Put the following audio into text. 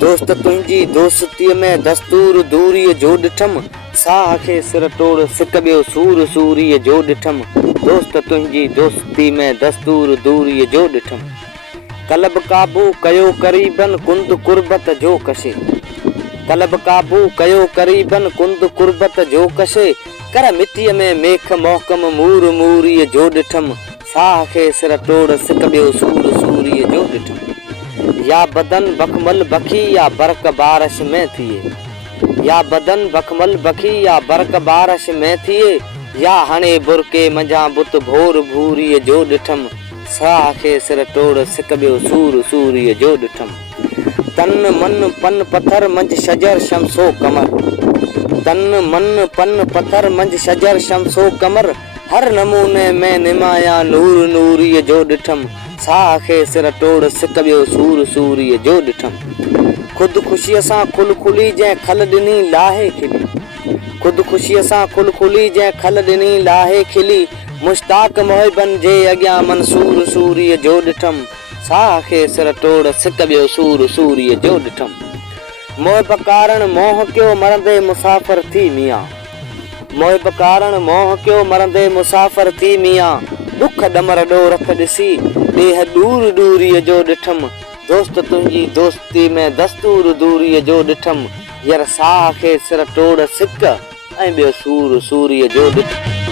दोस्त तुंहिंजी दोस्तीअ में दस्तूर दूरीअ जो ॾिठमि, साह खे सिर तोड़ सिक ॿियो सूर सूरीअ जो ॾिठमि। दोस्त तुंहिंजी दोस्ती में दस्तूर दूरीअ जो ॾिठमि। कलब काबू कयो करीबन कुंद कुर्बत जो कशे, कलब काबू कयो करीबन कुंद कुर्बत जो कशे। कर मिटीअ में मेख मोहकम मूर मूरीअ जो ॾिठमि, साह खे सिर तोड़ सिक ॿियो सूर सूरीअ जो ॾिठमि। या बदन बखमल बखी या बरक बारिश में थिए, या बदन बखमल बखी या बरक बारिश में थिए। या हणे बुरके मंझां बुत भोर भूरीअ जो ॾिठमि, साह खे सिर तोड़ सिक ॿियो सूर सूरीअ जो ॾिठमि। तन मन पन पत्थर मंझ शजर शमसो कमर, तन मन पन पत्थर मंझ शजर शमसो कमर। हर नमूने में निमाया नूर नूरीअ जो ॾिठमि, साह खे सिर तोड़ सिक ॿियो सूर सूरीअ जो ॾिठमि। ख़ुदि ख़ुशीअ सां खुल खुली जंहिं खल ॾिनी लाहे खिली, ख़ुदि ख़ुशीअ सां खुल खुली जंहिं खल ॾिनी लाहे खिली। मुश्ताक मोहिबन जे अॻियां मंसूर सूरीअ जो ॾिठमि, साह खे सिर तोड़ सिक ॿियो सूर सूरीअ जो ॾिठमि। मोहिब कारण मोह कयो मरंदे मुसाफ़िर थी मियां, मोहिब कारण मोह कयो मरंदे मुसाफ़िर थी मियां। दुख ॾमर ॾोरख ॾिसी ॾेह दूर दूरीअ जो ॾिठमि, दोस्त तुंहिंजी दोस्ती में दस्तूर दूरीअ जो ॾिठमि। हींअर साह खे सिर तोड़ सिक ऐं ॿियो सूर सूरीअ जो ॾिठमि।